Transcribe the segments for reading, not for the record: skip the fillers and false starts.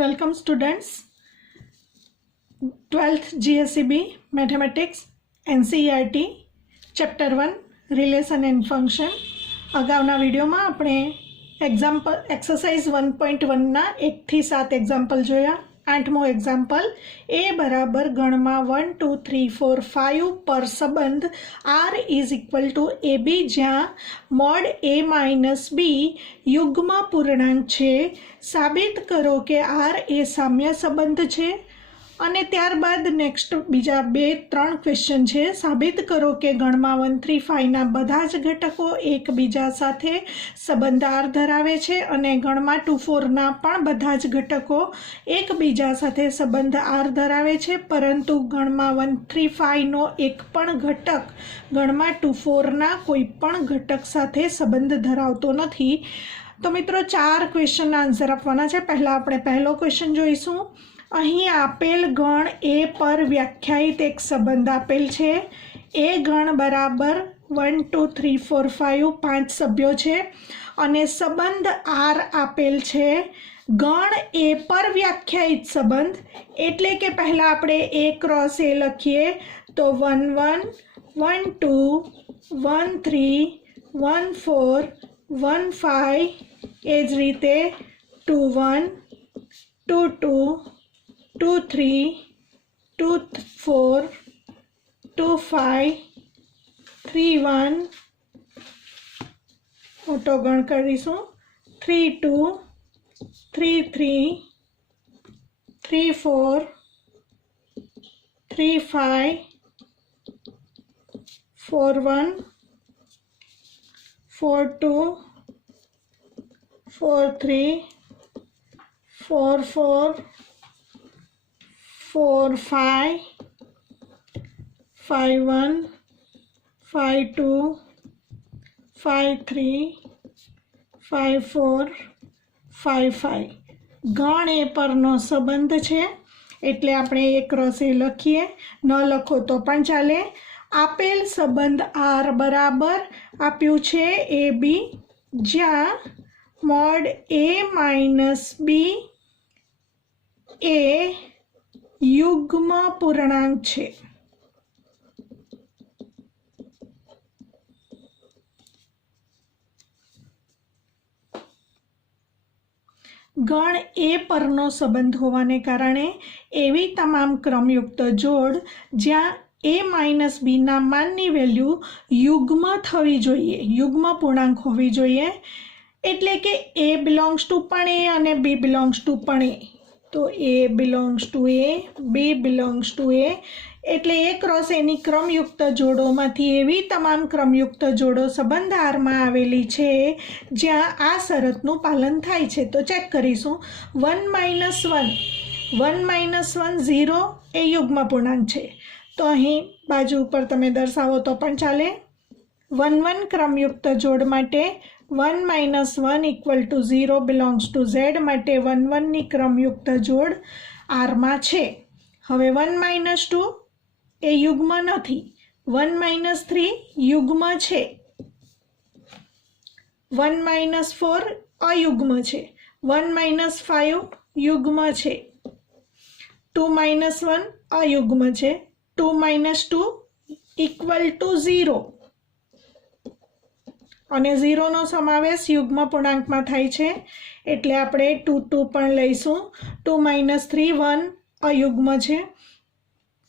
Welcome students. 12th GSEB Mathematics NCERT Chapter 1 Relation and Function. અગાઉના વિડીયોમાં આપણે exercise 1.1 ના 1 થી 7 એક્ઝામ્પલ જોયા. 8મો એક્ઝામ્પલ a બરાબર ગણમાં 1 2 3 4 5 પર સંબંધ r is equal two ab જ્યાં મોડ a માઇનસ b યુગ્મ પૂર્ણાંક છે. સાબિત કરો કે r એ સામ્ય સંબંધ છે. અને ત્યારબાદ નેક્સ્ટ બીજા 2-3 ક્વેશ્ચન છે. સાબિત કરો કે ગણમાં 1 3 5ના બધા જ ઘટકો એકબીજા સાથે સંબંધ r ધરાવે છે અને ગણમાં 2 4ના પણ બધા જ ઘટકો એકબીજા સાથે સંબંધ r ધરાવે છે, પરંતુ ગણમાં 1 3 5નો એક પણ ઘટક ગણમાં 2 4ના કોઈ પણ ઘટક સાથે સંબંધ ધરાવતો નથી. તો મિત્રો 4 ક્વેશ્ચનના આન્સર આપવાના છે. પહેલાં આપણે પહેલો ક્વેશ્ચન જોઈશું. અહીં આપેલ ગણ એ પર વ્યાખ્યાયિત એક સંબંધ આપેલ છે. એ ગણ બરાબર 1 2 3 4 5 5 સભ્યો છે અને સંબંધ આર આપેલ છે. ગણ એ પર વ્યાખ્યાયિત સંબંધ એટલે કે પહેલાં આપણે એ ક્રોસ એ લખીએ તો 1 1 1 2 1 3 1 4 1 5, એ જ રીતે 2 1 2 2 2 3 2 4 2 5 3 1 મોટો ગણ કરીશું 3 2 3 3 3 4 3 5 4 1 4 2 4 3 4 4 4 5 5 1 5 2 5 3 5 4 5 5 ગણ એ પરનો સંબંધ છે એટલે આપણે એ ક્રોસ એ લખીએ. ન લખો તો પણ ચાલે. આપેલ સંબંધ આર બરાબર આપ્યું છે એ બી જ્યાં મોડ એ માઇનસ બી એ યુગ્મ પૂર્ણાંક છે. ગણ એ પરનો સંબંધ હોવાને કારણે એવી તમામ ક્રમયુક્ત જોડ જ્યાં એ માઇનસ બીના માનની વેલ્યુ યુગ્મ થવી જોઈએ, યુગ્મ પૂર્ણાંક હોવી જોઈએ. એટલે કે એ બિલોંગ્સ ટુ પણ એ અને બી બિલોંગ્સ ટુ પણ એ. તો a belongs to A, B belongs to A, એટલે એ ક્રોસ એની ક્રમયુક્ત જોડોમાંથી એવી તમામ ક્રમયુક્ત જોડો સંબંધ આરમાં આવેલી છે જ્યાં આ શરતનું પાલન થાય છે. તો ચેક કરીશું. 1 1 0 એ યુગ્મ પૂર્ણાંક છે. તો અહીં બાજુ ઉપર તમે દર્શાવો તો પણ ચાલે. 1 1 ક્રમયુક્ત જોડ માટે 1 1 equal to 0 belongs to Z માટે 1 1ની ક્રમયુક્ત જોડ આરમાં છે. હવે 1 2 એ યુગ્મ નથી. 1 3 યુગ્મ છે. 1 4 અયુગ્મ છે. 1 5 યુગ્મ છે. 2 1 અયુગ્મ છે. 2 2 ઇક્વલ ટુ 0 અને 0નો સમાવેશ યુગ્મ પૂર્ણાંકમાં થાય છે એટલે આપણે 2 2 પણ લઈશું. 2 3 1 અયુગ્મ છે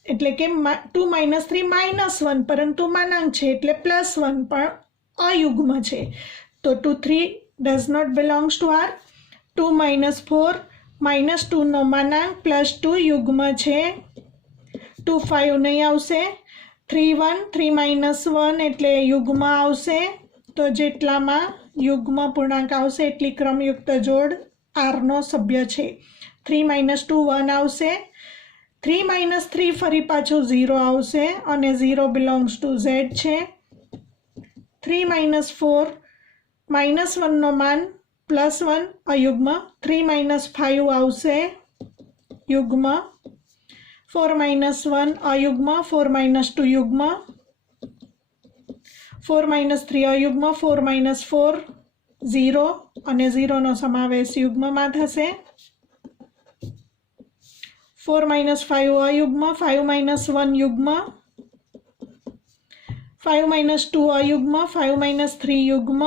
એટલે કે 2 3 -1 પરંતુ માનાંક છે એટલે +1 પણ અયુગ્મ છે. તો 2 3 does not belongs to R. 2 4 -2નો માનાંક +2 યુગ્મ છે. 2 5 નહીં આવશે. 3 1 3 -1 એટલે યુગ્મ આવશે. તો જેટલામાં યુગ્મ પૂર્ણાંક આવશે એટલી ક્રમયુક્ત જોડ આરનો સભ્ય છે. 3 2 1 આવશે. 3 3 ફરી પાછું 0 આવશે અને 0 બિલોંગ્સ ટુ ઝેડ છે. 3 4 -1નો માન +1 અયુગ્મ. 3 5 આવશે યુગ્મ. 4 1 અયુગ્મ. 4 2 યુગ્મ. 4 3 અયુગ્મ. 4 4 0 અને 0નો સમાવેશ યુગ્મમાં થશે. 4 - 5 अयुग्म, 5 - 1 युग्म, 5 - 2 अयुग्म, 5 - 3 युग्म,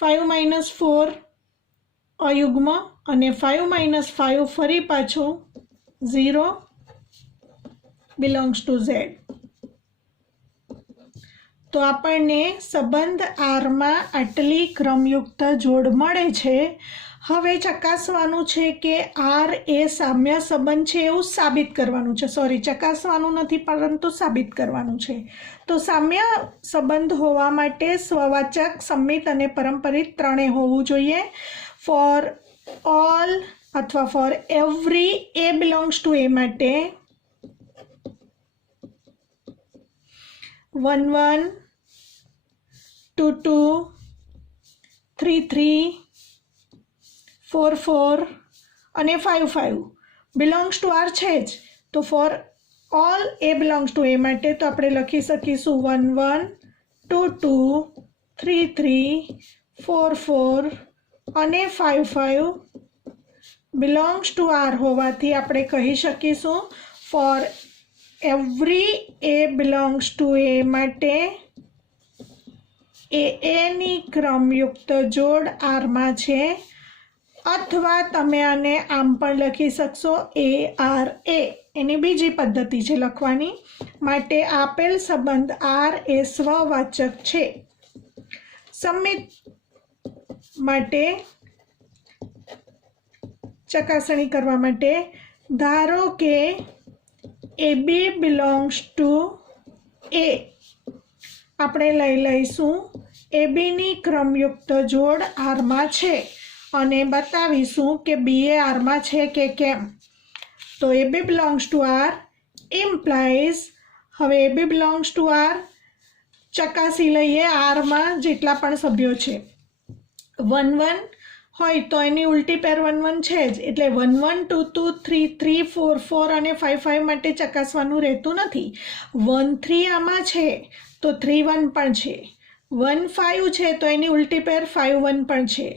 5 - 4 अयुग्म અને 5 - 5 ફરી પાછું 0 બિલોંગ્સ ટુ ઝેડ. તો આપણને સંબંધ આરમાં આટલી ક્રમયુક્ત જોડ મળે છે. હવે ચકાસવાનું છે કે આર એ સામ્ય સંબંધ છે એવું સાબિત કરવાનું છે. સોરી, ચકાસવાનું નથી પરંતુ સાબિત કરવાનું છે. તો સામ્ય સંબંધ હોવા માટે સ્વવાચક, સંમિત અને પરંપરિત ત્રણેય હોવું જોઈએ. ફોર ઓલ અથવા for every a belongs to A માટે 1 1, 2 2, 3 3, 4 4 અને 5 5 બિલોંગ્સ ટુ આર છે જ. તો for all a belongs to A માટે તો આપણે લખી શકીશું 1 1, 2 2, 3 3, 4 4 અને 5 5 બિલોંગ્સ ટુ આર હોવાથી આપણે કહી શકીશું for every a belongs to A માટે એની ક્રમયુક્ત જોડ આરમાં છે. અથવા તમે આને આમ પણ લખી શકશો AR એ. એની બીજી પદ્ધતિ છે લખવાની. માટે આપેલ સંબંધ આર એ સ્વવાચક છે. સંમિત માટે ચકાસણી કરવા માટે ધારો કે AB બિલોંગ્સ ટુ એ. આપણે લઈશું ABની ક્રમયુક્ત જોડ આરમાં છે અને બતાવીશું કે બી એ આરમાં છે કે કેમ. તો AB belongs to R implies, હવે AB બિલોંગ્સ ટુ આર ચકાસી લઈએ આરમાં જેટલા પણ સભ્યો છે. 1 1 હોય તો એની ઉલટી પેર 1 1 છે જ, એટલે 1 1, 2 2, 3 3, 4 4 અને 5 5 માટે ચકાસવાનું રહેતું નથી. 1 3 આમાં છે તો 3 1 પણ છે. 1 5 છે તો એની ઉલટી પેર 5 1 પણ છે.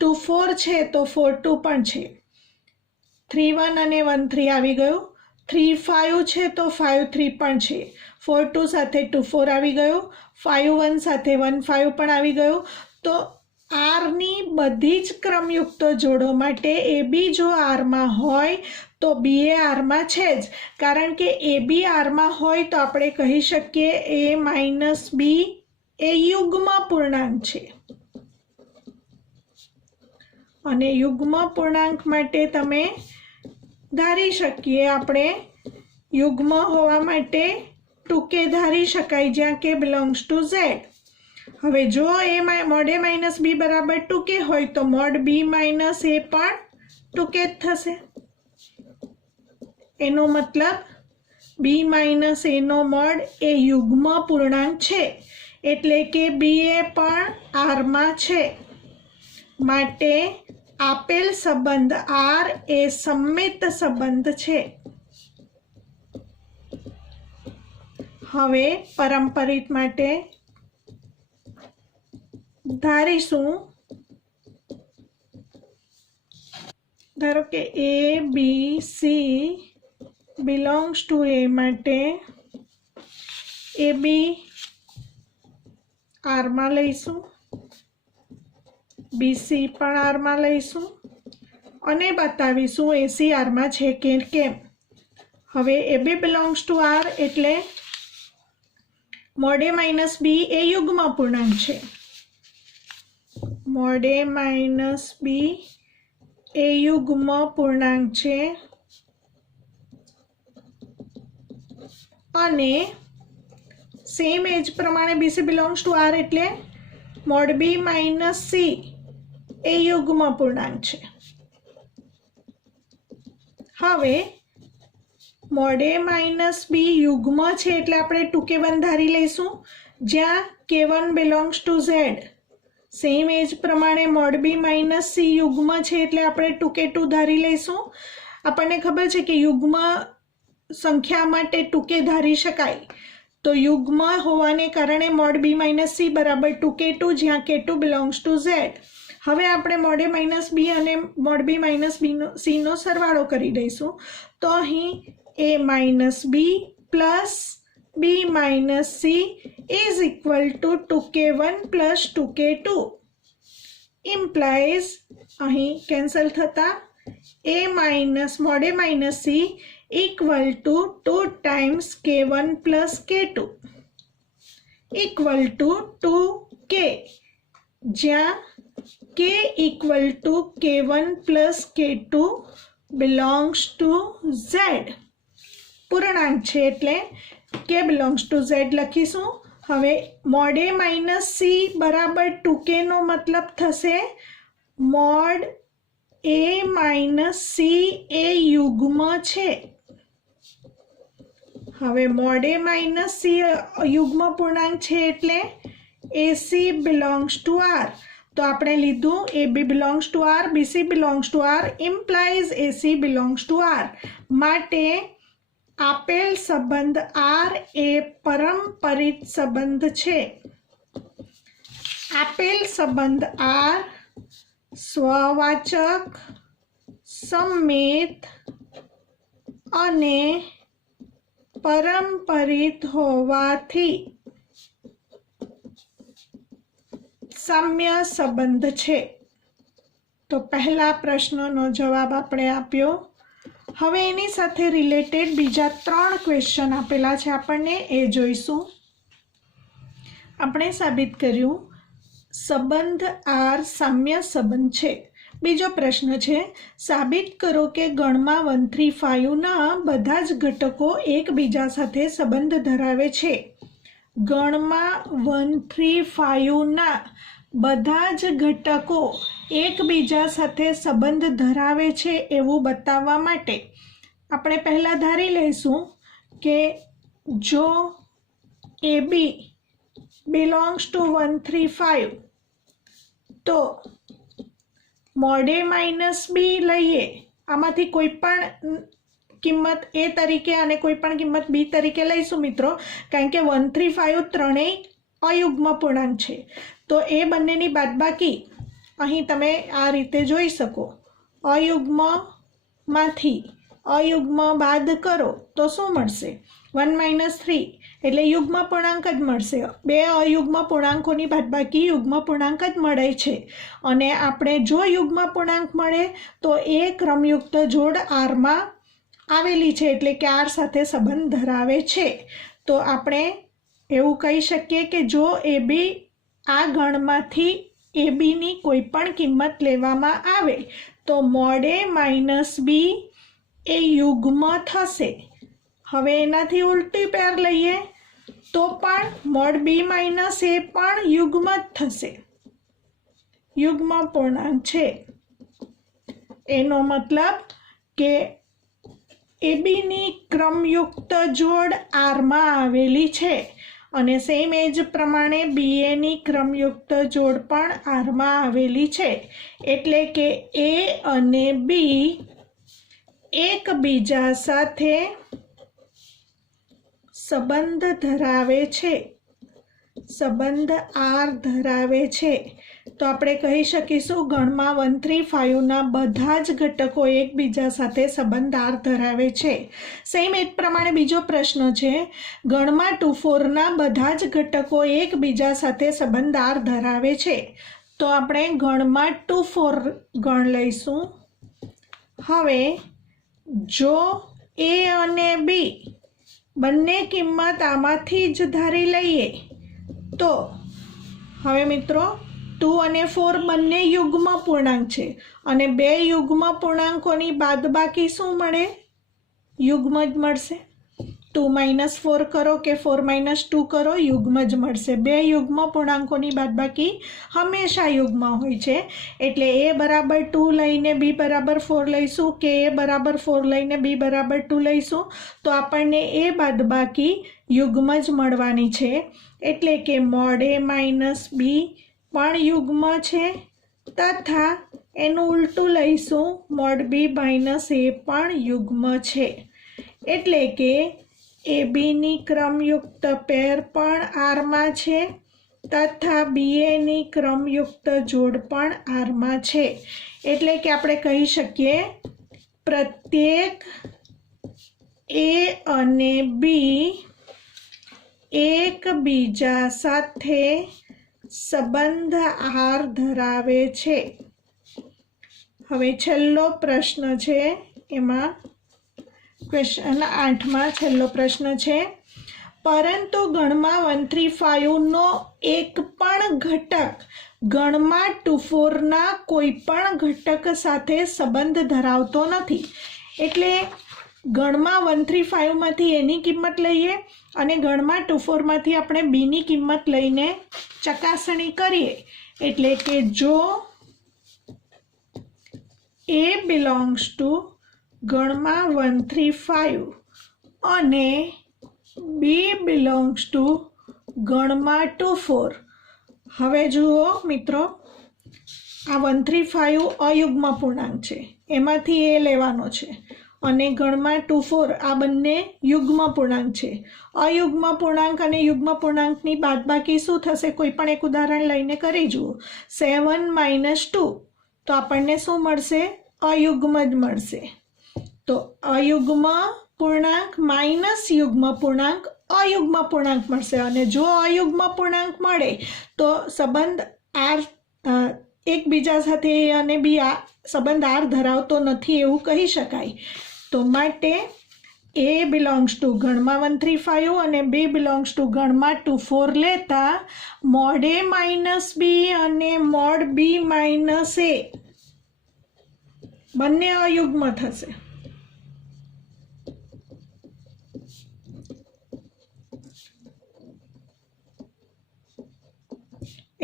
2 4 છે તો 4 2 પણ છે. 3 1 અને 1 3 આવી ગયું. 3 5 છે તો 5 3 પણ છે. 4 2 સાથે 2 4 આવી ગયું. 5 1 સાથે 1 5 પણ આવી ગયું. તો આરની બધી જ ક્રમયુક્ત જોડો માટે AB જો આરમાં હોય તો બી એ આરમાં છે જ. કારણ કે AB આરમાં હોય તો આપણે કહી શકીએ A - B એ યુગ્મ પૂર્ણાંક છે. અને યુગ્મ પૂર્ણાંક માટે તમે ધારી શકીએ આપણે યુગ્મ હોવા માટે ટૂંકે ધારી શકાય જ્યાં કે બિલોંગ્સ ટુ ઝેડ. હવે જો મોડ A - B બરાબર ટૂંકે હોય તો મોડ B - A પણ ટૂંકે જ થશે. એનો મતલબ B - A નો મોડ એ યુગ્મ પૂર્ણાંક છે, એટલે કે બી એ પણ આરમાં છે. માટે આપેલ સંબંધ આર એ સંમિત સંબંધ છે. હવે પરંપરિત માટે ધારીશું, ધારો કે ABC બિલોંગ્સ ટુ એ માટે AB આરમાં લઈશું, BC પણ આરમાં લઈશું અને બતાવીશું AC આરમાં છે કે કેમ. હવે AB બિલોંગ્સ ટુ આર એટલે મોડ A - B એ યુગ્મ પૂર્ણાંક છે. મોડ A - B એ યુગ્મ પૂર્ણાંક છે અને સેમ એજ પ્રમાણે BC બિલોંગ્સ ટુ આર એટલે મોડ B - C એ યુગ્મ પૂર્ણાંક છે. હવે મોડ A - B યુગ્મ છે એટલે આપણે 2k1 ધારી લઈશું જ્યાં k1 belongs to Z. Same as પ્રમાણે મોડ B - C યુગ્મ છે એટલે આપણે 2k2 ધારી લઈશું. આપણને ખબર છે કે યુગ્મ સંખ્યા માટે 2k ધારી શકાય. તો યુગ્મ હોવાને કારણે મોડ B - C બરાબર 2k2 જ્યાં k2 બિલોંગ્સ ટુ ઝેડ. હવે આપણે મોડ a માઇનસ બી અને મોડ બી માઇનસ સીનો સરવાળો કરી દઈશું. તો અહીં a minus B plus B minus C is equal to 2k1 plus 2k2 implies અહીં કેન્સલ થતા a minus mod a minus C equal to 2 times k1 plus k2 equal to 2k, જ્યાં k equal to k1 plus k2 belongs to z. પૂર્ણાંક છે એટલે k belongs to z લખીશું. હવે mode a minus C બરાબર 2k નો મતલબ થશે mode a minus C એ યુગ્મ છે. હવે મોડ a માઇનસ સી યુગ્મ પૂર્ણાંક છે એટલે AC બિલોંગ્સ ટુ R. તો આપણે લીધું AB belongs two R, BC belongs to R implies AC belongs to R. માટે આપેલ સંબંધ R એ પરંપરિત સંબંધ છે. આપેલ સંબંધ R સ્વવાચક, સમ્મિત અને પરંપરિત હોવાથી સામ્ય સંબંધ છે. તો પહેલા પ્રશ્નનો જવાબ આપણે આપ્યો. હવે એની સાથે રિલેટેડ બીજા 3 ક્વેશ્ચન આપેલા છે આપણને, એ જોઈશું. આપણે સાબિત કર્યું સંબંધ R સામ્ય સંબંધ છે. બીજો પ્રશ્ન છે સાબિત કરો કે ગણમાં 1 3 5 ના બધા જ ઘટકો એકબીજા સાથે સંબંધ ધરાવે છે. ગણમાં 1 3 5 ના બધા જ ઘટકો એકબીજા સાથે સંબંધ ધરાવે છે એવું બતાવવા માટે આપણે પહેલાં ધારી લઈશું કે જો AB બિલોંગ્સ ટુ 1 3 5 તો મોડ a માઇનસ બી લઈએ, આમાંથી કોઈ પણ કિંમત a તરીકે અને કોઈ પણ કિંમત b તરીકે લઈશું મિત્રો, કારણ કે 1 3 5 ત્રણેય અયુગ્મ પૂર્ણાંક છે. તો એ બંનેની બાદબાકી અહીં તમે આ રીતે જોઈ શકો. અયુગ્મમાંથી અયુગ્મ બાદ કરો તો શું મળશે? 1 - 3 એટલે યુગ્મ પૂર્ણાંક જ મળશે. બે અયુગ્મ પૂર્ણાંકોની બાદબાકી યુગ્મ પૂર્ણાંક જ મળે છે. અને આપણે જો યુગ્મ પૂર્ણાંક મળે તો એ ક્રમયુક્ત જોડ આરમાં આવેલી છે, એટલે કે આર સાથે સંબંધ ધરાવે છે. તો આપણે એવું કહી શકીએ કે જો AB આ ગણમાંથી ABની કોઈ પણ કિંમત લેવામાં આવે તો મોડ a માઇનસ બી એ યુગ્મ થશે. હવે એનાથી ઉલટી પેર લઈએ તો પણ મોડ બી માઇનસ એ પણ યુગ્મ જ થશે, યુગ્મ પૂર્ણાંક છે. એનો મતલબ કે ABની ક્રમયુક્ત જોડ આરમાં આવેલી છે અને સેમ એ જ પ્રમાણે BAની ક્રમયુક્ત જોડ પણ આરમાં આવેલી છે. એટલે કે A અને B એકબીજા સાથે સંબંધ ધરાવે છે, સંબંધ આર ધરાવે છે. તો આપણે કહી શકીશું ગણમાં 1 3 5 ના બધા જ ઘટકો એકબીજા સાથે સંબંધ આર ધરાવે છે. સેમ એ જ પ્રમાણે બીજો પ્રશ્ન છે ગણમાં 2 4 ના બધા જ ઘટકો એકબીજા સાથે સંબંધ આર ધરાવે છે. તો આપણે ગણમાં 2 4 ગણ લઈશું. હવે જો A અને B બંને કિંમત આમાંથી જ ધારી લઈએ તો હવે મિત્રો 2 અને 4 બંને યુગ્મ પૂર્ણાંક છે અને બે યુગ્મ પૂર્ણાંકોની બાદબાકી શું મળે? યુગ્મ જ મળશે. 2 - 4 કરો કે 4 - 2 કરો, યુગ્મ જ મળશે. બે યુગ્મ પૂર્ણાંકોની બાદબાકી હંમેશા યુગ્મ હોય છે. એટલે A બરાબર 2 લઈને B બરાબર 4 લઈશું કે A બરાબર 4 લઈને B બરાબર 2 લઈશું તો આપણને એ બાદબાકી યુગ્મ જ મળવાની છે. એટલે કે મોડ A માઇનસ બી પણ યુગ્મ છે તથા એનું ઉલટું લઈશું મોડ બી માઇનસ એ પણ યુગ્મ છે. એટલે કે ABની ક્રમયુક્ત પેર પણ આરમાં છે તથા BAની ક્રમયુક્ત જોડ પણ આરમાં છે. એટલે કે આપણે કહી શકીએ પ્રત્યેક A અને B એકબીજા સાથે સંબંધ R ધરાવે છે. હવે છેલ્લો પ્રશ્ન છે, એમાં ક્વેશ્ચન 8માં છેલ્લો પ્રશ્ન છે, પરંતુ ગણમાં 135નો એક પણ ઘટક ગણમાં 24ના કોઈ પણ ઘટક સાથે સંબંધ ધરાવતો નથી. એટલે ગણમાં 135માંથી એની કિંમત લઈએ અને ગણમાં 24માંથી આપણે બીની કિંમત લઈને ચકાસણી કરીએ. એટલે કે જો A બિલોંગ્સ ટુ ગણમાં 135 અને B બિલોંગ્સ ટુ ગણમાં 24. હવે જુઓ મિત્રો, આ 135 અયુગ્મ પૂર્ણાંક છે, એમાંથી A લેવાનો છે, અને ગણમાં 24 આ બંને યુગ્મ પૂર્ણાંક છે. અયુગ્મ પૂર્ણાંક અને યુગ્મ પૂર્ણાંકની બાદબાકી શું થશે? કોઈ પણ એક ઉદાહરણ લઈને કરી જુઓ. 7 - 2 તો આપણને શું મળશે? અયુગ્મ જ મળશે. તો અયુગ્મ પૂર્ણાંક માઇનસ યુગ્મ પૂર્ણાંક અયુગ્મ પૂર્ણાંક મળશે. અને જો અયુગ્મ પૂર્ણાંક મળે તો સંબંધ R એકબીજા સાથે A અને B આ સંબંધ R ધરાવતો નથી એવું કહી શકાય. તો માટે A બિલોંગ્સ ટુ ગણમાં 135 અને B બિલોંગ્સ ટુ ગણમાં 24 લેતા મોડ A માઇનસ B અને મોડ B માઇનસ A બંને અયુગ્મ થશે.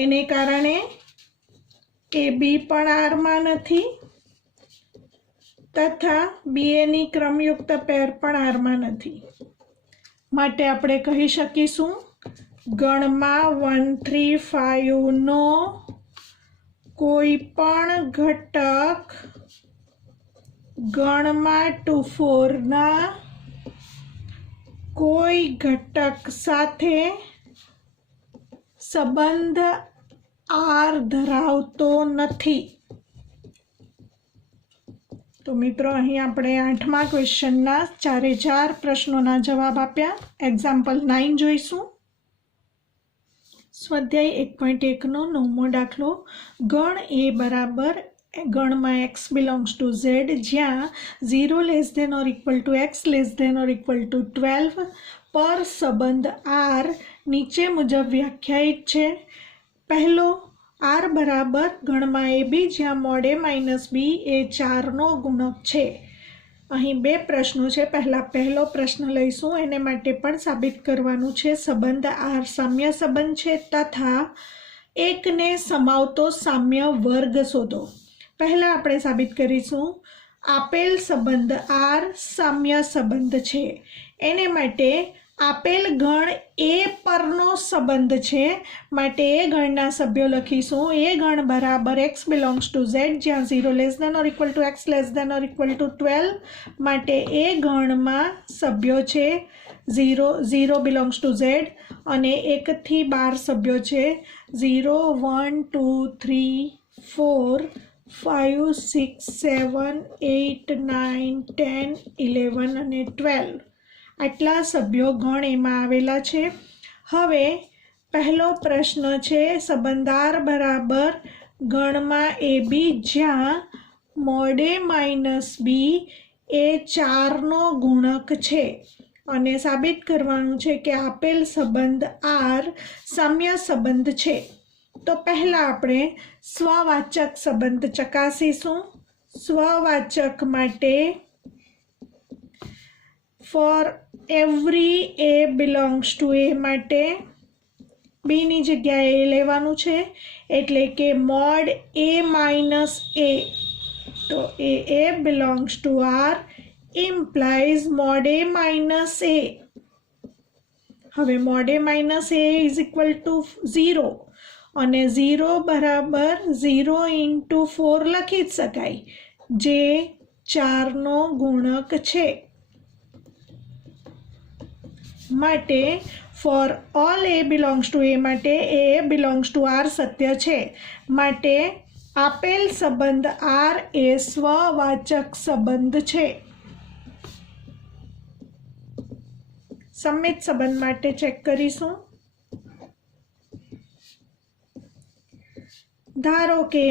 એને કારણે AB પણ આરમાં નથી તથા BAની ક્રમયુક્ત પેર પણ આરમાં નથી. માટે આપણે કહી શકીશું ગણમાં 135નો કોઈ પણ ઘટક ગણમાં 24ના કોઈ ઘટક સાથે સંબંધ R ધરાવતો નથી. તો મિત્રો અહીં આપણે 8મા ક્વેશ્ચનના 4 પ્રશ્નોના જવાબ આપ્યા. એક્ઝામ્પલ 9 જોઈશું. સ્વાધ્યાય 1.1નો 9મો દાખલો. ગણ A બરાબર ગણમાં x બિલોંગ્સ ટુ Z જ્યાં 0 < x < 12 પર સંબંધ R નીચે મુજબ વ્યાખ્યાયિત છે. પહેલો, R બરાબર ગણમાં AB જ્યાં મોડ A માઇનસ B એ 4નો ગુણક છે. અહીં 2 પ્રશ્નો છે. પહેલો પ્રશ્ન લઈશું, એને માટે પણ સાબિત કરવાનું છે સંબંધ R સામ્ય સંબંધ છે તથા એકને સમાવતો સામ્ય વર્ગ શોધો. પહેલાં આપણે સાબિત કરીશું આપેલ સંબંધ R સામ્ય સંબંધ છે. એને માટે આપેલ ગણ A પરનો સંબંધ છે. માટે એ ગણના સભ્યો લખીશું. એ ગણ બરાબર x બિલોંગ્સ ટુ Z જ્યાં 0 < x < 12 માટે એ ગણમાં સભ્યો છે 0 બિલોંગ્સ ટુ Z અને 1 થી 12 સભ્યો છે 0 1 2 3 4 5 6 7 8 9 10 11 અને 12 આટલા સભ્યો ગણ એમાં આવેલા છે. હવે પહેલો પ્રશ્ન છે સંબંધ R બરાબર ગણમાં AB જ્યાં મોડ A માઇનસ B એ 4નો ગુણક છે અને સાબિત કરવાનું છે કે આપેલ સંબંધ R સામ્ય સંબંધ છે. તો પહેલાં આપણે સ્વવાચક સંબંધ ચકાસીશું. સ્વવાચક માટે for every A belongs to A માટે બીની જગ્યાએ A લેવાનું છે. એટલે કે મોડ A માઇનસ A તો A belongs to R implies mode A minus A. હવે mode A minus A is equal to 0 અને 0 બરાબર 0 × 4 લખી જ શકાય જે 4નો ગુણક છે. માટે for all a belongs to A માટે એ બિલોંગ્સ ટુ આર સત્ય છે. માટે આપેલ સંબંધ આર એ સ્વવાચક સંબંધ છે. સંમિત સંબંધ માટે ચેક કરીશું. ધારો કે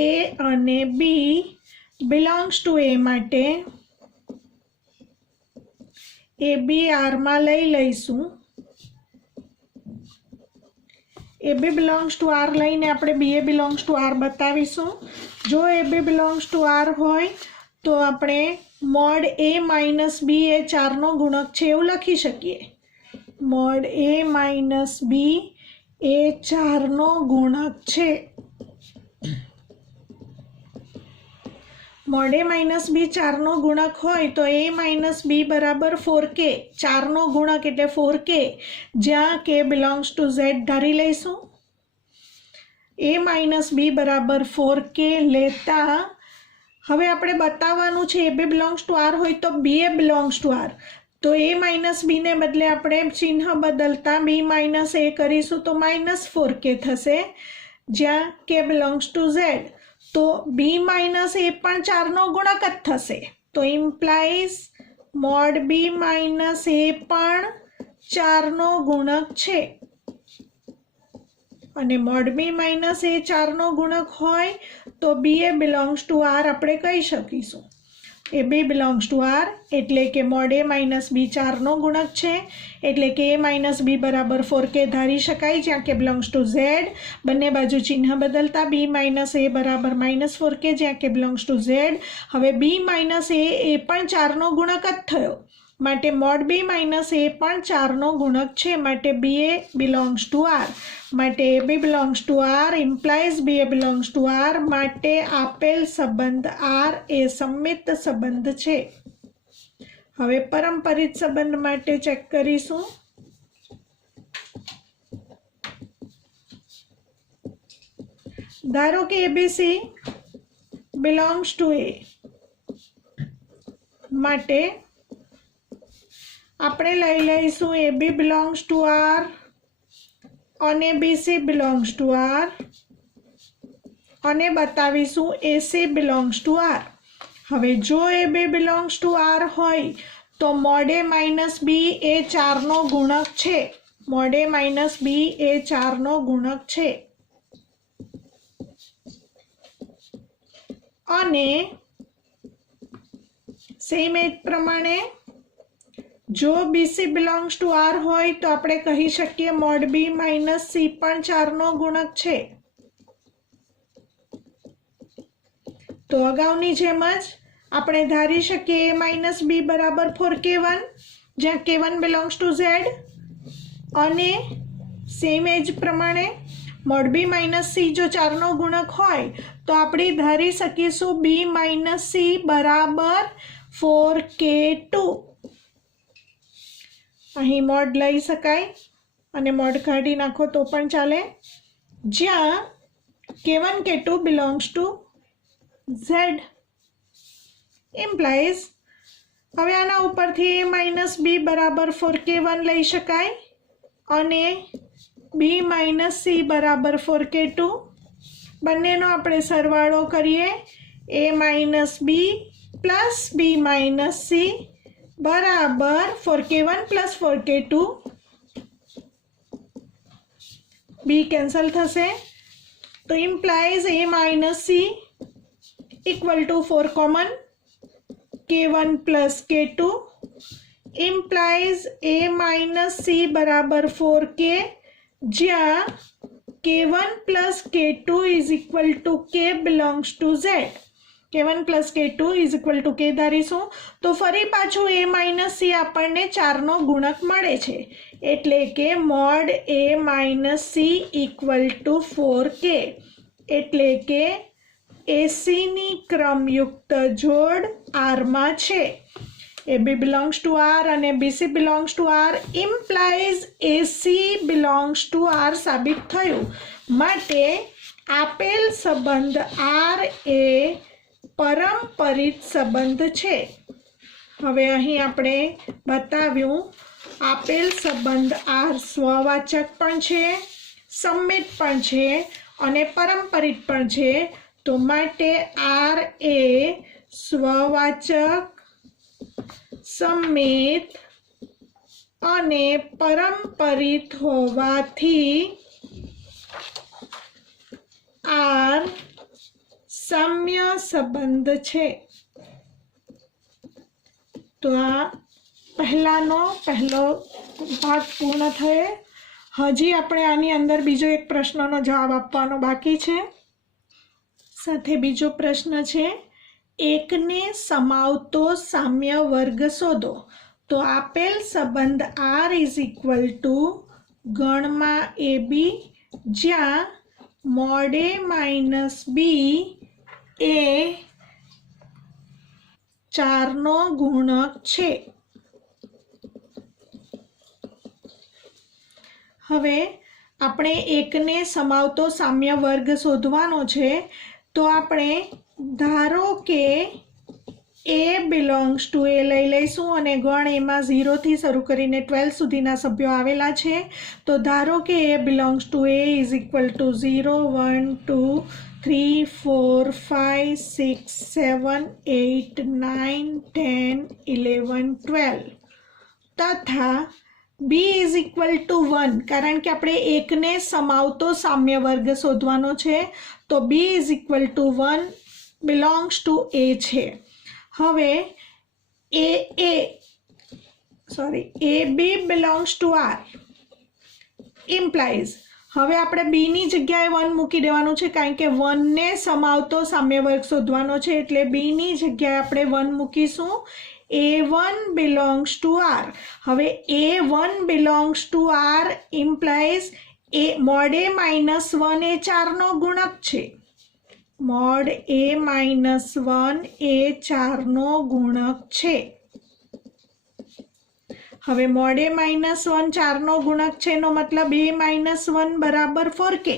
એ અને બી બિલોંગ્સ ટુ એ માટે એ બી આરમાં લઈશું. A B belongs to R લઈને આપણે બી એ બિલોંગ્સ ટુ આર બતાવીશું. જો A B belongs to R હોય તો આપણે મોડ એ માઇનસ બી એ 4નો ગુણક છે એવું લખી શકીએ. મોડ એ માઇનસ બી એ 4નો ગુણક છે. મોડ એ માઇનસ બી 4નો ગુણક હોય તો એ માઇનસ બી બરાબર 4k. 4નો ગુણક એટલે 4k, જ્યાં કે બિલોંગ્સ ટુ ઝેડ ધારી લઈશું. એ માઇનસ બી બરાબર 4k લેતા હવે આપણે બતાવવાનું છે A B belongs to R હોય તો b a belongs to R. તો એ માઇનસ બીને બદલે આપણે ચિહ્ન બદલતા બી માઇનસ એ કરીશું તો માઇનસ 4k થશે, જ્યાં કે બિલોંગ્સ ટુ ઝેડ. તો બી માઇનસ એ પણ 4નો ગુણક જ થશે. તો ઇમ્પ્લાઇઝ મોડ બી માઇનસ એ પણ 4નો ગુણક છે. અને મોડ બી માઇનસ એ 4નો ગુણક હોય તો b a belongs to R આપણે કહી શકીશું. એ બી બિલોંગ્સ ટુ આર એટલે કે મોડ એ માઇનસ બી 4નો ગુણક છે, એટલે કે એ માઇનસ બી બરાબર 4k ધારી શકાય, જ્યાં કે બિલોંગ્સ ટુ ઝેડ. બંને બાજુ ચિહ્ન બદલતા બી માઇનસ એ બરાબર -4k, જ્યાં કે બિલોંગ્સ ટુ ઝેડ. હવે બી માઇનસ એ પણ 4નો ગુણક જ થયો, માટે મોડ બી માઇનસ એ પણ 4નો ગુણક છે. માટે b a belongs to R. માટે a B belongs to R implies b a belongs to R. માટે આપેલ સંબંધ આર એ સંમિત સંબંધ છે. હવે પરંપરિત સંબંધ માટે ચેક કરીશું. ધારો કે એબીસી બિલોંગ્સ ટુ એ માટે આપણે લઈશું a B belongs to R અને બીસી બિલોંગ્સ ટુ આર અને બતાવીશું એસી બિલોંગ્સ ટુ આર. હવે જો A B belongs to R હોય તો મોડ એ માઇનસ બી એ 4નો ગુણક છે. મોડ એ માઇનસ બી એ 4નો ગુણક છે. અને સેમ એજ પ્રમાણે જો બીસી બિલોંગ્સ ટુ આર હોય તો આપણે કહી શકીએ મોડ બી માઇનસ સી પણ 4નો ગુણક છે. તો અગાઉની જેમ જ આપણે ધારી શકીએ એ માઇનસ બી બરાબર 4k1, જ્યાં k1 બિલોંગ્સ ટુ ઝેડ. અને સેમ એજ પ્રમાણે મોડ બી માઇનસ સી જો 4નો ગુણક હોય તો આપણે ધારી શકીશું બી માઇનસ સી બરાબર 4k2. અહીં મોડ લઈ શકાય અને મોડ કાઢી નાખો તો પણ ચાલે, જ્યાં k1 k2 belongs to Z. Implies હવે આના ઉપરથી એ માઇનસ બી બરાબર 4k1 લઈ શકાય અને બી માઇનસ સી બરાબર 4k2. બંનેનો આપણે સરવાળો કરીએ. એ minus B plus B minus C બરાબર 4k1 પ્લસ 4k2. બી કેન્સલ થશે તો ઇમ્પ્લાઇઝ એ minus C equal two 4 common, k1 plus k2 implies એ માઇનસ સી બરાબર 4k, જ્યાં k1 plus k2 is equal two k belongs to Z. k1 plus k2 is equal two k ધારીશું તો ફરી પાછું એ minus C આપણને 4નો ગુણક મળે છે, એટલે કે mod A minus C equal to 4k. એટલે કે એસીની ક્રમયુક્ત જોડ આરમાં છે. A B belongs to R અને BC belongs to R implies AC belongs to R સાબિત થયું. માટે આપેલ સંબંધ આર એ પરંપરિત સંબંધ છે. હવે અહીં આપણે બતાવ્યું આપેલ સંબંધ આર સ્વવાચક પણ છે, સંમિત પણ છે અને પરંપરિત પણ છે. તો માટે આર એ સ્વવાચક, સંમિત અને પરંપરિત હોવાથી આર સામ્ય સંબંધ છે. તો આ પહેલો ભાગ પૂર્ણ થયો. હજી આપણે આની અંદર બીજો એક પ્રશ્નનો જવાબ આપવાનો બાકી છે. સાથે બીજો પ્રશ્ન છે, એકને સમાવતો સામ્ય વર્ગ શોધો. તો આપેલ સંબંધ આર ઇઝ ઇક્વલ ટુ ગણમાં એ બી, જ્યાં મોડ એ માઇનસ બી એ 4નો ગુણક છે. હવે આપણે એકને સમાવતો સામ્ય વર્ગ શોધવાનો છે. તો આપણે ધારો કે એ બિલોંગ્સ ટુ એ લઈ લઈશું અને ગણ એમાં 0થી શરૂ કરીને 12 સુધીના સભ્યો આવેલા છે. તો ધારો કે a belongs to A is equal to 0, 1, 2, 3, 4, 5, 6, 7, 8, 9, 10, 11, 12 તથા બી ઇઝ ઇક્વલ ટુ 1, કારણ કે આપણે એકને સમાવતો સામ્ય વર્ગ શોધવાનો છે. તો b is equal to 1 belongs to A છે. હવે એ બી બિલોંગ્સ ટુ આર ઇમ્પ્લાઇઝ, હવે આપણે બીની જગ્યાએ 1 મૂકી દેવાનું છે, કારણ કે 1ને સમાવતો સામ્ય વર્ગ શોધવાનો છે. એટલે બીની જગ્યાએ આપણે 1 મૂકીશું. A1 belongs to R. હવે A1 belongs to R implies mod A minus 1 એ 4નો ગુણક છે. mod A minus 1 એ 4નો ગુણક છે. હવે mod A minus 1 4નો ગુણક છે એનો મતલબ A minus 1 બરાબર 4K.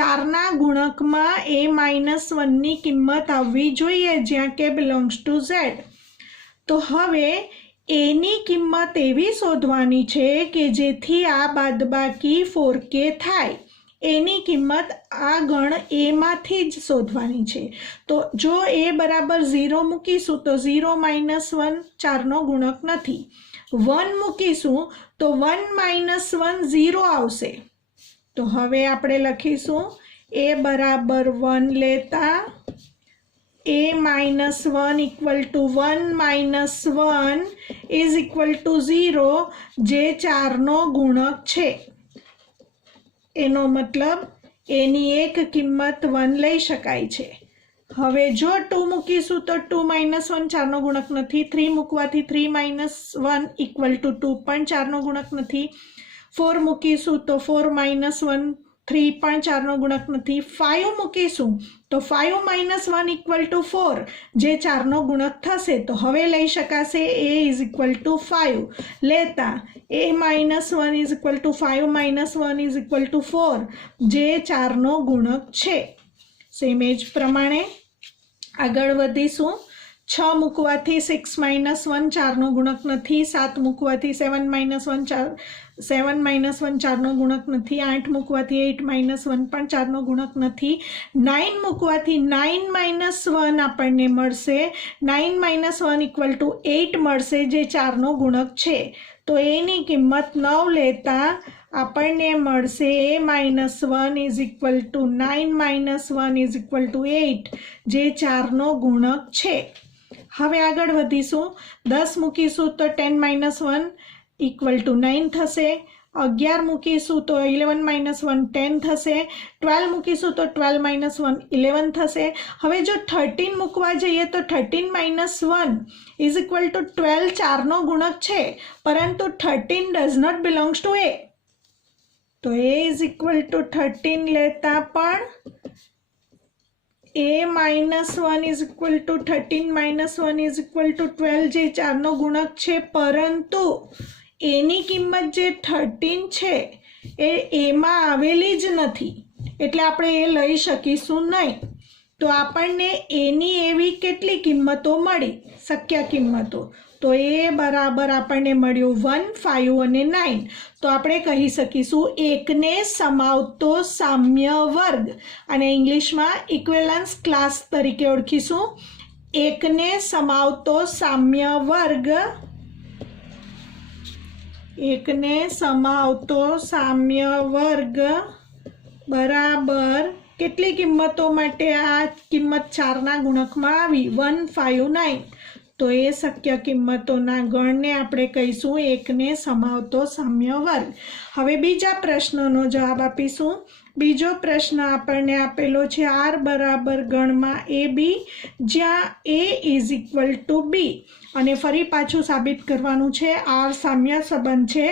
4ના ગુણકમાં A minus 1ની કિંમત આવવી જોઈએ, જ્યાં K belongs to Z. તો હવે એની કિંમત એવી શોધવાની છે કે જેથી આ બાદબાકી 4K થાય. એની કિંમત આ ગણ એમાંથી જ શોધવાની છે. તો જો એ બરાબર 0 મૂકીશું તો 0 minus 1 4નો ગુણક નથી. 1 મૂકીશું તો 1 minus 1 0 આવશે. તો હવે આપણે લખીશું એ બરાબર 1 લેતા A minus 1 equal to 1 minus 1 is equal to 0, જે 4નો ગુણક છે. એનો મતલબ એની એક કિંમત 1 લઈ શકાય છે. હવે જો 2 મૂકીશું તો 2 minus 1 4નો ગુણક નથી. 3 મૂકવાથી 3 minus 1 equal to 2 પણ 4નો ગુણક નથી. 4 મૂકીશું તો 4 minus 1 3 પણ 4નો ગુણક નથી. 5 મૂકીશું તો 5 minus 1 equal to 4, જે 4નો ગુણક થશે. તો હવે લઈ શકાશે A is equal to 5 લેતા A minus 1 is equal to 5 minus 1 is equal to 4, જે 4નો ગુણક છે. સેમ એ જ પ્રમાણે આગળ વધીશું. 6 મૂકવાથી 6 minus 1 4નો ગુણક નથી. 7 મૂકવાથી 7 minus 1 4નો ગુણક નથી. 8 મૂકવાથી 8 minus 1 પણ 4નો ગુણક નથી. 9 મૂકવાથી 9 minus 1 આપણને મળશે. 9 minus 1 equal to 8 મળશે, જે 4નો ગુણક છે. તો એની કિંમત 9 લેતા આપણને મળશે A minus 1 is equal to 9 minus 1 is equal to 8, જે 4નો ગુણક છે. હવે આગળ વધીશું. 10 મૂકીશું તો 10 minus 1 equal to 9 થશે. 11 મૂકીશું તો 11 minus 1 10 થશે. 12 મૂકીશું તો 12 minus 1 11 થશે. હવે જો 13 મૂકવા જઈએ તો 13 minus 1 is equal to 12 4નો ગુણક છે, પરંતુ 13 does not belongs to A. તો A is equal to 13 લેતા પણ A minus 1 is equal to 13 minus 1 is equal to 12, જે 4નો ગુણક છે, પરંતુ એની કિંમત જે 13 છે એ એમાં આવેલી જ નથી, એટલે આપણે એ લઈ શકીશું નહીં. तो આપણને એની એવી કેટલી કિંમતો મળી, શક્ય કિંમતો? તો એ બરાબર આપણને મળ્યું 1, 5 અને 9. તો આપણે કહી શકીશું એકને સમાવતો સામ્ય વર્ગ, અને ઇંગ્લિશમાં ઇક્વેલન્સ ક્લાસ તરીકે ઓળખીશું. એકને સમાવતો સામ્ય વર્ગ, એકને સમાવતો સામ્ય વર્ગ બરાબર કેટલી કિંમતો માટે? આ કિંમત 4ના ગુણકમાં આવી 1, 5, 9. તો એ શક્ય કિંમતોના ગણને આપણે કહીશું એકને સમાવતો સામ્ય વર્ગ. હવે બીજા પ્રશ્નનો જવાબ આપીશું. બીજો પ્રશ્ન આપણને આપેલો છે આર બરાબર ગણમાં એ બી, જ્યાં એ ઇઝ ઇક્વલ ટુ બી. અને ફરી પાછું સાબિત કરવાનું છે આર સામ્ય સંબંધ છે,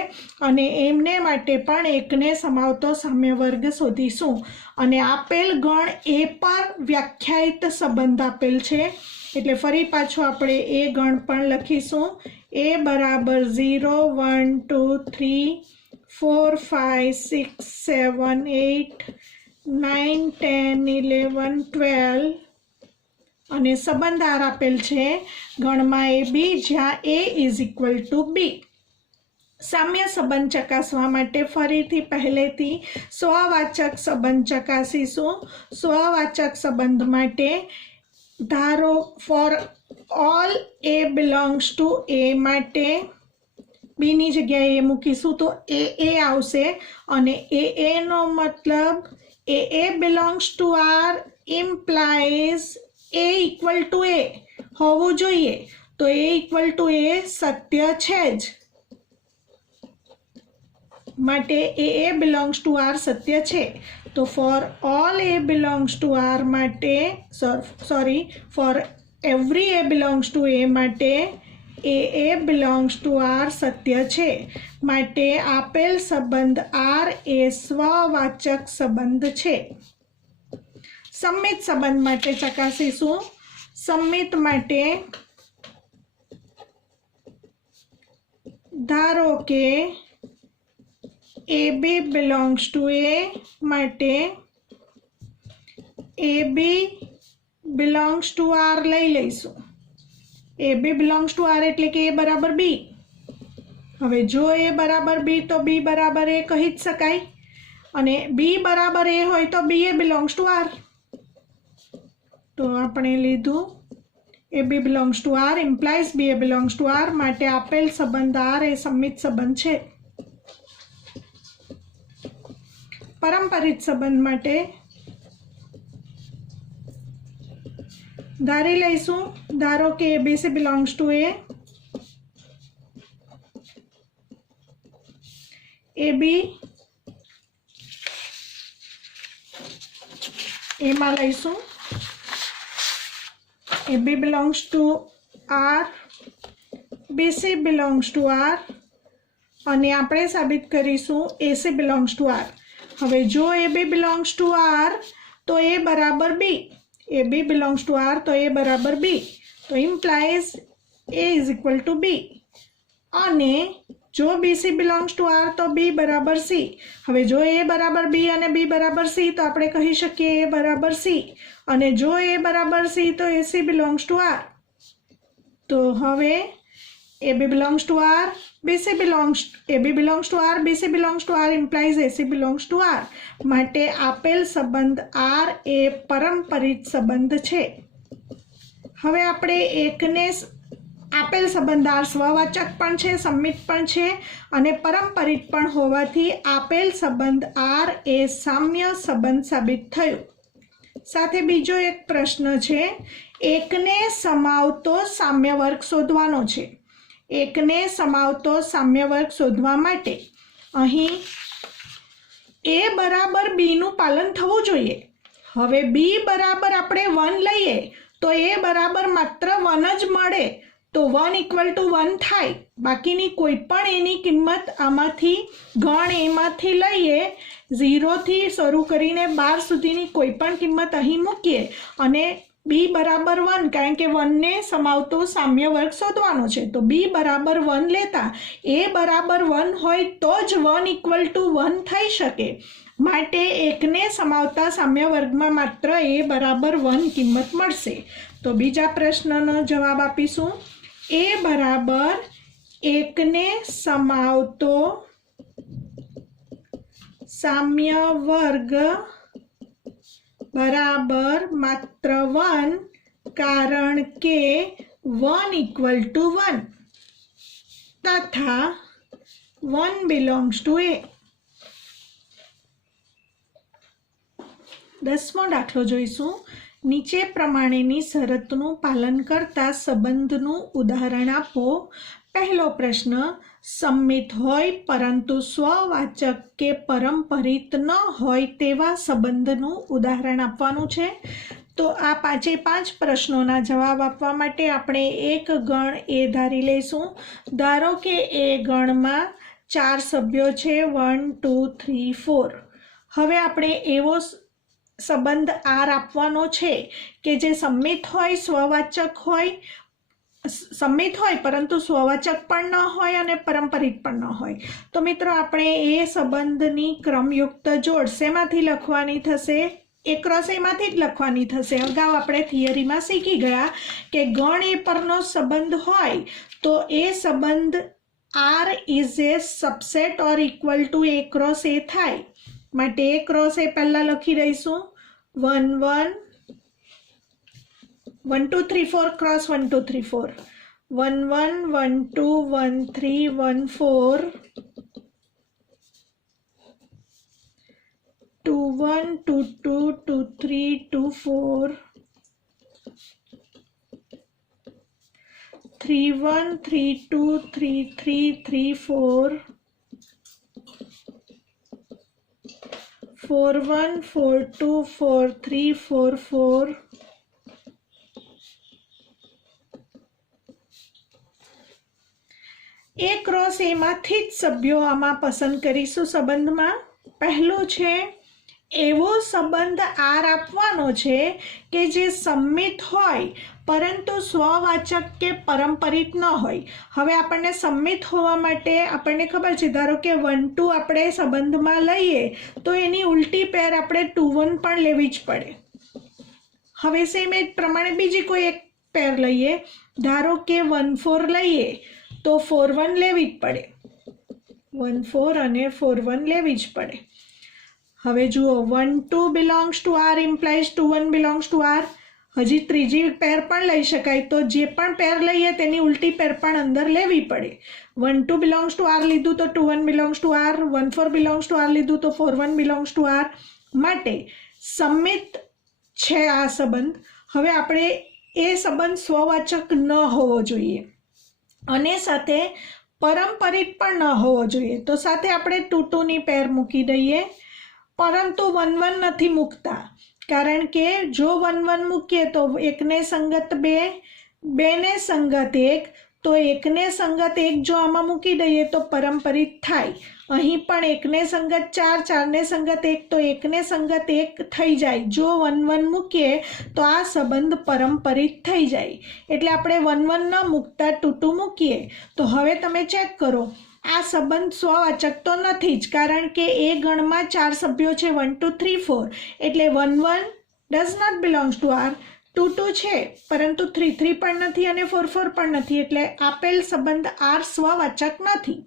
અને એમને માટે પણ એકને સમાવતો સામ્ય વર્ગ શોધીશું. અને આપેલ ગણ એ પર વ્યાખ્યાયિત સંબંધ આપેલ છે, એટલે ફરી પાછું આપણે એ ગણ પણ લખીશું. એ બરાબર 0, 1, 2, 3, 4, 5, 6, 7, 8, 9, 10, 11, 12. અને સંબંધ આર આપેલ છે ગણમાં એ બી, જ્યાં એ ઇઝ ઇક્વલ ટુ બી. સામ્ય સંબંધ ચકાસવા માટે ફરીથી પહેલેથી સ્વવાચક સંબંધ ચકાસીશું. સ્વવાચક સંબંધ માટે ધારો for all a belongs to A માટે બીની જગ્યાએ એ મૂકીશું તો એ આવશે, અને નો મતલબ a belongs to R implies a equal to a હોવું જોઈએ. તો એ ઇક્વલ ટુ એ સત્ય છે જ, માટે એ બિલોંગ્સ ટુ આર સત્ય છે. તો for all a belongs to R માટે for every a belongs to A માટે એ બિલોંગ્સ ટુ આર સત્ય છે. માટે આપેલ સંબંધ આર એ સ્વવાચક સંબંધ છે. સંમિત સંબંધ માટે ચકાસીશું. સંમિત માટે ધારો કે એ બી બિલોંગ્સ ટુ એ માટે a B belongs to R લઈ લઈશું. A B belongs to R એટલે કે એ બરાબર બી. હવે જો એ બરાબર બી તો બી બરાબર એ કહી જ શકાય, અને બી બરાબર એ હોય તો b a belongs to R. તો આપણે લીધું a B belongs to R implies b a belongs to R. માટે આપેલ સંબંધ આર એ સંમિત સંબંધ છે. પરંપરિત સંબંધ માટે ધારી લઈશું. ધારો કે a b c belongs to A B એમાં લઈશું a B belongs to R, BC belongs to R, અને આપણે સાબિત કરીશું એસી બિલોંગ્સ ટુ આર. હવે જો A B belongs to R તો એ બરાબર B, A B belongs to R તો એ બરાબર બી, તો implies A is equal to B. અને જો બીસી બિલોંગ્સ ટુ આર તો બી બરાબર સી. હવે જો એ બરાબર બી અને બી બરાબર સી તો આપણે કહી શકીએ એ બરાબર સી, અને જો એ બરાબર સી તો એસી બિલોંગ્સ ટુ આર. તો હવે એ બી belongs to R, BC belongs A B belongs to R, BC belongs to R implies AC belongs to R. માટે આપેલ સંબંધ આર એ પરંપરિત સંબંધ છે. હવે આપણે એકને આપેલ સંબંધ આર સ્વવાચક પણ છે, સંમિત પણ છે અને પરંપરિત પણ હોવાથી આપેલ સંબંધ આર એ સામ્ય સંબંધ સાબિત થયું. સાથે બીજો એક પ્રશ્ન છે, એકને સમાવતો સામ્ય વર્ગ શોધવાનો છે. એકને સમાવતો સામ્ય વર્ગ શોધવા માટે અહીં એ બરાબર બીનું પાલન થવું જોઈએ. હવે બી બરાબર આપણે 1 લઈએ તો એ બરાબર માત્ર 1 જ મળે, તો 1 ઇક્વલ ટુ 1 થાય. બાકીની કોઈ પણ એની કિંમત આમાંથી ગણ એમાંથી લઈએ, 0થી શરૂ કરીને 12 સુધીની કોઈ પણ કિંમત અહીં મૂકીએ અને બી બરાબર 1, કારણ કે 1ને સમાવતો સામ્ય વર્ગ શોધવાનો છે. તો બી બરાબર 1 લેતા એ બરાબર 1 હોય તો જ 1 ઇક્વલ ટુ 1 થઈ શકે. માટે એકને સમાવતા સામ્ય વર્ગમાં માત્ર a બરાબર 1 કિંમત મળશે. તો બીજા પ્રશ્નનો જવાબ આપીશું. a બરાબર એકને સમાવતો સામ્ય વર્ગ બરાબર માત્ર 1, કારણ કે 1 = 1 તથા 1 belongs to a. 10મો દાખલો જોઈશું. નીચે પ્રમાણેની શરતનું પાલન કરતા સંબંધનું ઉદાહરણ આપો. પહેલો પ્રશ્ન, સંમિત હોય પરંતુ સ્વવાચક કે પરંપરિત ન હોય તેવા સંબંધનું ઉદાહરણ આપવાનું છે. તો આ 5 પ્રશ્નોના જવાબ આપવા માટે આપણે એક ગણ એ ધારી લઈશું. ધારો કે એ ગણમાં 4 સભ્યો છે, 1 2 3 4. હવે આપણે એવો સંબંધ આર આપવાનો છે કે જે સંમિત હોય, સ્વવાચક હોય, સંમિત હોય પરંતુ સ્વવાચક પણ ન હોય અને પરંપરિત પણ ન હોય. તો મિત્રો આપણે એ સંબંધની ક્રમયુક્ત જોડ શેમાંથી લખવાની થશે? A×A માંથી જ લખવાની થશે. અગાઉ આપણે થિયરીમાં શીખી ગયા કે ગણ એ પરનો સંબંધ હોય તો એ સંબંધ R is a subset or equal to A×A થાય. માટે A×A પહેલા લખી દઈશું. 1 1 1 2 3 4 cross 1 2 3 4 1 1 1 2 1 3 1 4 2 1 2 2 2 3 2 4 3 1 3 2 3 3 3 4 4 1 4 2 4 3 4 4 A×A માંથી જ સભ્યો આમાં પસંદ કરીશું. સંબંધમાં પહેલું છે એવો સંબંધ આર આપવાનો છે કે જે સંમિત હોય પરંતુ સ્વવાચક કે પરંપરિત ન હોય. હવે આપણને સંમિત હોવા માટે આપણને ખબર છે, ધારો કે 1 2 આપણે સંબંધમાં લઈએ તો એની ઉલટી પેર આપણે 2 1 પણ લેવી જ પડે. હવે સેમ એ પ્રમાણે બીજી કોઈ એક પેર લઈએ, ધારો કે 1 4 લઈએ તો 4 1 લેવી જ પડે. 1 4 અને 4 1 લેવી જ પડે. હવે જુઓ, 1 2 belongs to R implies 2 1 belongs to R. હજી ત્રીજી પેર પણ લઈ શકાય, તો જે પણ પેર લઈએ તેની ઉલટી પેર પણ અંદર લેવી પડે. 1 2 belongs to R લીધું તો 2 1 belongs to R, 1 4 belongs to R લીધું તો 4 1 belongs to R. માટે સંમિત છે આ સંબંધ. હવે આપણે એ સંબંધ સ્વવાચક ન હોવો જોઈએ અને સાથે પરંપરિત પણ ન હોવો જોઈએ. તો સાથે આપણે 2 2 ની પેર મૂકી દઈએ, પરંતુ 1 1 નથી મૂકતા, કારણ કે જો 1 1 મૂકીએ તો એકને સંગત 2, 2 ને સંગત 1, તો એકને સંગત 1 જો આમાં મૂકી દઈએ તો પરંપરિત થાય. અહીં પણ એકને સંગત 4, 4 ને સંગત 1, તો એકને સંગત 1 થઈ જાય. જો 1 1 મૂકીએ તો આ સંબંધ પરંપરિત થઈ જાય. એટલે આપણે 1 1 ન મૂકતા 2 2 મૂકીએ. તો હવે તમે ચેક કરો, આ સંબંધ સ્વવાચક તો નથી જ, કારણ કે એ ગણમાં 4 સભ્યો છે, 1 2 3 4. એટલે 1 1 does not belongs to R. 2 2 છે પરંતુ 3 3 પણ નથી અને 4 4 પણ નથી. એટલે આપેલ સંબંધ R સ્વવાચક નથી.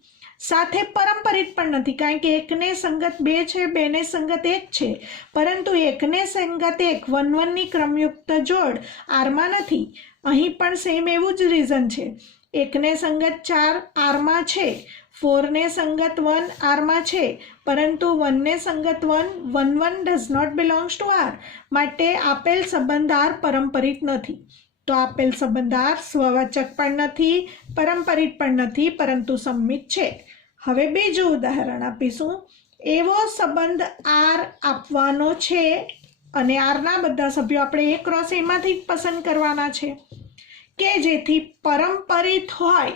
સાથે પરંપરિત પણ નથી, કારણ કે એકને સંગત 2 છે, 2 ને સંગત 1 છે, પરંતુ એકને સંગત 1 1 1 ની ક્રમયુક્ત જોડ આરમાં નથી. અહીં પણ સેમ એવું જ રીઝન છે. એકને સંગત 4 આરમાં છે, 4 ને સંગત 1 આરમાં છે, પરંતુ 1 ને સંગત 1 1 1 does not belongs to R. માટે આપેલ સંબંધ R પરંપરિત નથી. તો આપેલ સંબંધ R સ્વવાચક પણ નથી, પરંપરિત પણ નથી, પરંતુ સંમિત છે. હવે બીજું ઉદાહરણ આપીશું. એવો સંબંધ R આપવાનો છે અને Rના બધા સભ્યો આપણે A×A માંથી જ પસંદ કરવાના છે કે જેથી પરંપરિત હોય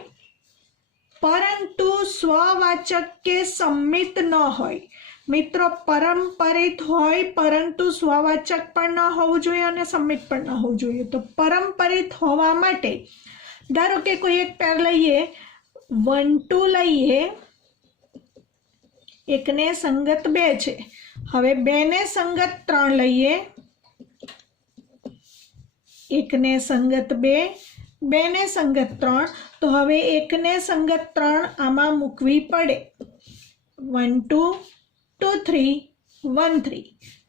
પરંતુ સ્વવાચક કે સંમિત ન હોય. મિત્રો, પરંપરિત હોય પરંતુ સ્વવાચક પણ ન હોવું જોઈએ અને સંમિત પણ ન હોવું જોઈએ. તો પરંપરિત હોવા માટે ધારો કે કોઈ એક પેર લઈએ, 1 2 લઈએ એકને સંગત 2 છે. હવે 2 ને સંગત 3 લઈએ. એકને સંગત 2, 2 ને સંગત 3. તો હવે એકને સંગત 3 આમાં મૂકવી પડે. 1 2 2 3 1 3.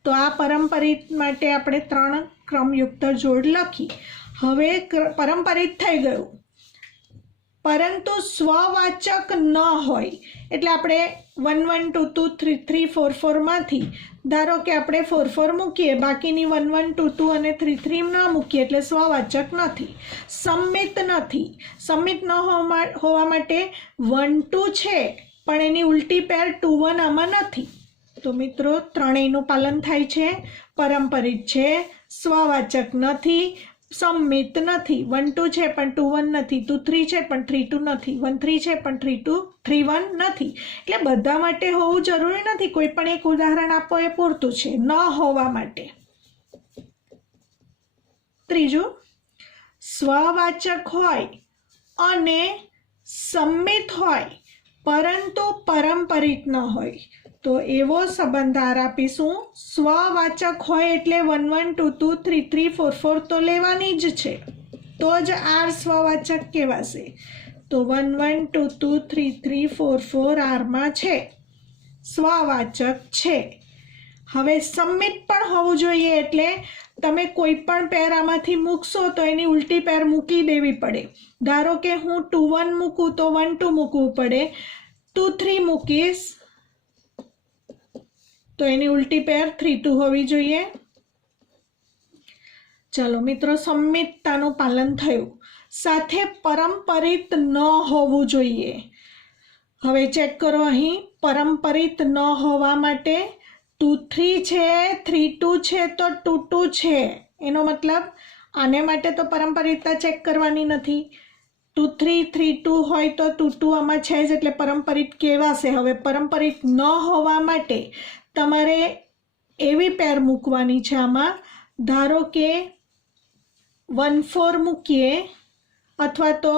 તો આ પરંપરિત માટે આપણે 3 ક્રમયુક્ત જોડ લખી. હવે પરંપરિત થઈ ગયું, પરંતુ સ્વવાચક ન હોય એટલે આપણે 1 1 2 2 3 3 4 4 માંથી ધારો કે આપણે 4 4 મૂકીએ, બાકીની 1 1 2 2 અને 3 3 ના મૂકીએ એટલે સ્વવાચક નથી, સંમિત નથી. સંમિત ન હોવા માટે 1 2 છે પણ એની ઉલટી પેર 2 1 આમાં નથી. તો મિત્રો ત્રણેયનું પાલન થાય છે. પરંપરિત છે, સ્વવાચક નથી, સંમિત નથી. 1 2 છે પણ 2 1 નથી, 2 3 છે પણ 3 2 નથી, 1 3 છે પણ 3 1 નથી. એટલે બધા માટે હોવું જરૂરી નથી, કોઈ પણ એક ઉદાહરણ આપો એ પૂરતું છે ન હોવા માટે. ત્રીજું, સ્વવાચક હોય અને સંમિત હોય પરંતુ પરંપરિત ન હોય. તો એવો સંબંધ આર આપીશું. સ્વવાચક હોય એટલે 1 1 2 2 3 3 4 4 તો લેવાની જ છે, તો જ આર સ્વવાચક કહેવાશે. તો 1 1 2 2 3 3 4 4 આરમાં છે, સ્વવાચક છે. હવે સંમિત પણ હોવું જોઈએ એટલે તમે કોઈ પણ પેર આમાંથી મૂકશો તો એની ઉલટી પેર મૂકી દેવી પડે. ધારો કે હું 2 1 મૂકું તો 1 2 મૂકવું પડે. 2 3 મૂકીશ તો એની ઉલટી પેર 3 2 હોવી જોઈએ. ચાલો મિત્રો, સંમિતતાનું પાલન થયું. સાથે પરંપરિત ન હોવું જોઈએ. હવે ચેક કરો, અહીં પરંપરિત ન હોવા માટે 2 3 છે, 3 2 છે તો 2 2 છે. એનો મતલબ આને માટે તો પરંપરિતતા ચેક કરવાની નથી. 2 3 3 2 હોય તો 2 2 આમાં છે જ એટલે પરંપરિત કહેવાશે. હવે પરંપરિત ન હોવા માટે તમારે એવી પેર મૂકવાની છે આમાં, ધારો કે 1 4 મૂકીએ અથવા તો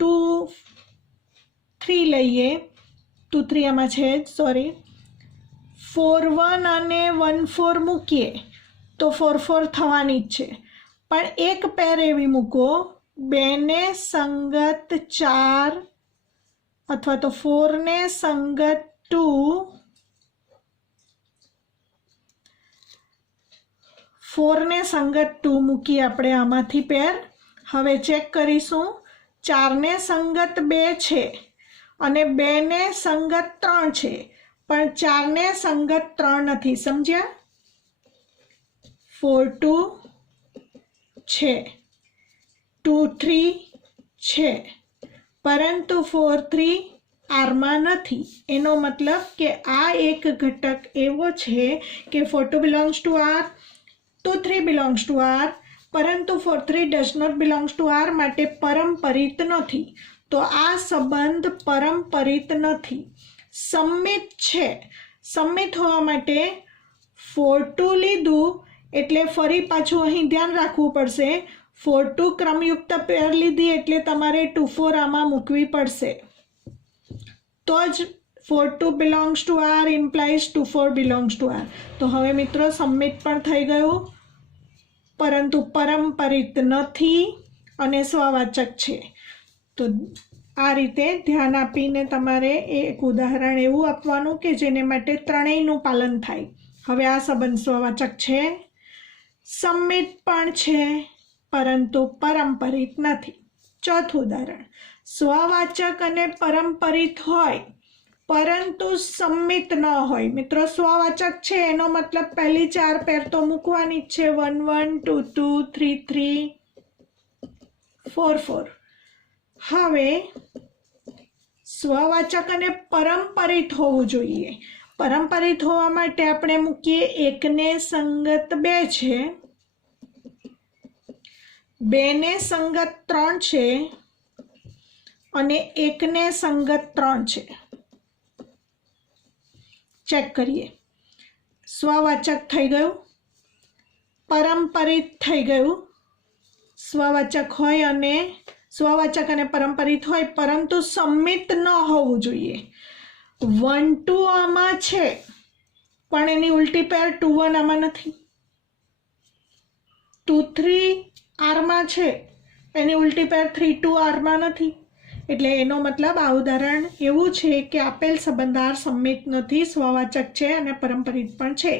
2 3 લઈએ. 2 3 આમાં છે જ, સોરી. 4 1 અને 1 4 મૂકીએ તો 4 4 થવાની જ છે. પણ એક પેર એવી મૂકો 2 ને સંગત 4 અથવા તો 4 ને સંગત 2, 4 ને સંગત 2 મૂકી આપણે આમાંથી પેર. હવે ચેક કરીશું, 4 ને સંગત 2 છે અને 2 ને સંગત 3 છે, પણ 4 ને સંગત 3 નથી. સમજ્યા? 4 2 છે, 2 3 છે, પરંતુ 4 3 આરમાં નથી. એનો મતલબ કે આ એક ઘટક એવો છે કે 4 2 belongs to R, 2 3 belongs to R, પરંતુ 4 3 does not belongs to R, માટે પરંપરિત નથી. તો આ સંબંધ પરંપરિત નથી, સંમિત છે. સંમિત હોવા માટે 4 2 લીધું એટલે ફરી પાછું અહીં ધ્યાન રાખવું પડશે. 4 2 ક્રમયુક્ત પેર લીધી એટલે તમારે 2 4 આમાં મૂકવી પડશે. તો જ 4 2 belongs to R implies 2 4 belongs to R. તો હવે મિત્રો સંમિત પણ થઈ ગયું, પરંતુ પરંપરિત નથી અને સ્વવાચક છે. તો આ રીતે ધ્યાન આપીને તમારે એક ઉદાહરણ એવું આપવાનું કે જેને માટે ત્રણેયનું પાલન થાય. હવે આ સંબંધ સ્વવાચક છે, સંમિત પણ છે, પરંતુ પરંપરિત નથી. ચોથું ઉદાહરણ, સ્વવાચક અને પરંપરિત હોય પરંતુ સંમિત ન હોય. મિત્રો સ્વવાચક છે એનો મતલબ પહેલી 4 પેર તો મૂકવાની જ છે, 1 1 2 2 3 3 4 4. હવે સ્વવાચક અને પરંપરિત હોવું જોઈએ. પરંપરિત હોવા માટે આપણે મૂકીએ, એકને સંગત 2 છે, 2 ને સંગત 3 છે અને એકને સંગત 3 છે. ચેક કરીએ, સ્વવાચક થઈ ગયું, પરંપરિત થઈ ગયું. સ્વવાચક હોય અને સ્વવાચક અને પરંપરિત હોય પરંતુ સંમિત ન હોવું જોઈએ. 1 2 આમાં છે પણ એની ઉલટી પેર 2 1 આમાં નથી. 2 3 આરમાં છે એની ઉલટી પેર 3 2 આરમાં નથી. એટલે એનો મતલબ આ ઉદાહરણ એવું છે કે આપેલ સંબંધાર સંમિત નથી, સ્વવાચક છે અને પરંપરિત પણ છે.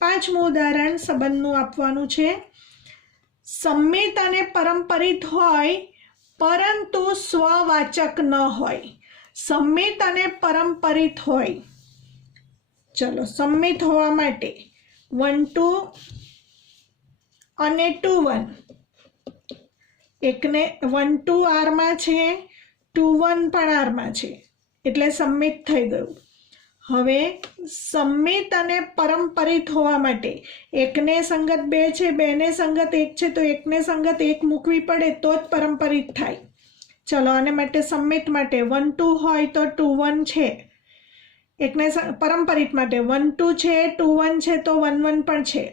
પાંચમું ઉદાહરણ સંબંધનું આપવાનું છે. સંમિત અને પરંપરિત હોય પરંતુ સ્વવાચક ન હોય. સંમિત અને પરંપરિત હોય. ચલો, સંમિત હોવા માટે 1 2 અને 2 1. એકને 1 2 આરમાં છે, 2 1 પણ આરમાં છે, એટલે સંમિત થઈ ગયું. હવે સંમિત અને પરંપરિત હોવા માટે એકને સંગત 2 છે, બેને સંગત 1 છે, તો એકને સંગત 1 મૂકવી પડે તો જ પરંપરિત થાય. ચલો, આને માટે સંમિત માટે 1 2 હોય તો 2 1 છે. એકને પરંપરિત માટે 1 2 છે, 2 1 છે, તો 1 1 પણ છે.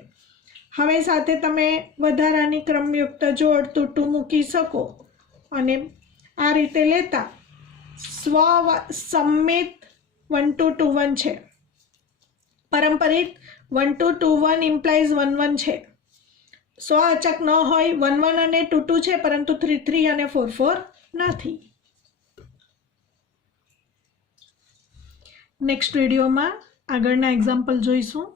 હવે સાથે તમે વધારાની ક્રમયુક્ત જોડ 2 2 મૂકી શકો અને આ રીતે લેતા સંમિત 1 2 2 1 છે. પરંપરિત 1 2 2 1 ઇમ્પ્લાઇઝ 1 1 છે. સ્વવાચક ન હોય 1 1 અને 2 2 છે, પરંતુ 3 3 અને 4 4 નથી. નેક્સ્ટ વિડીયોમાં આગળના એક્ઝામ્પલ જોઈશું.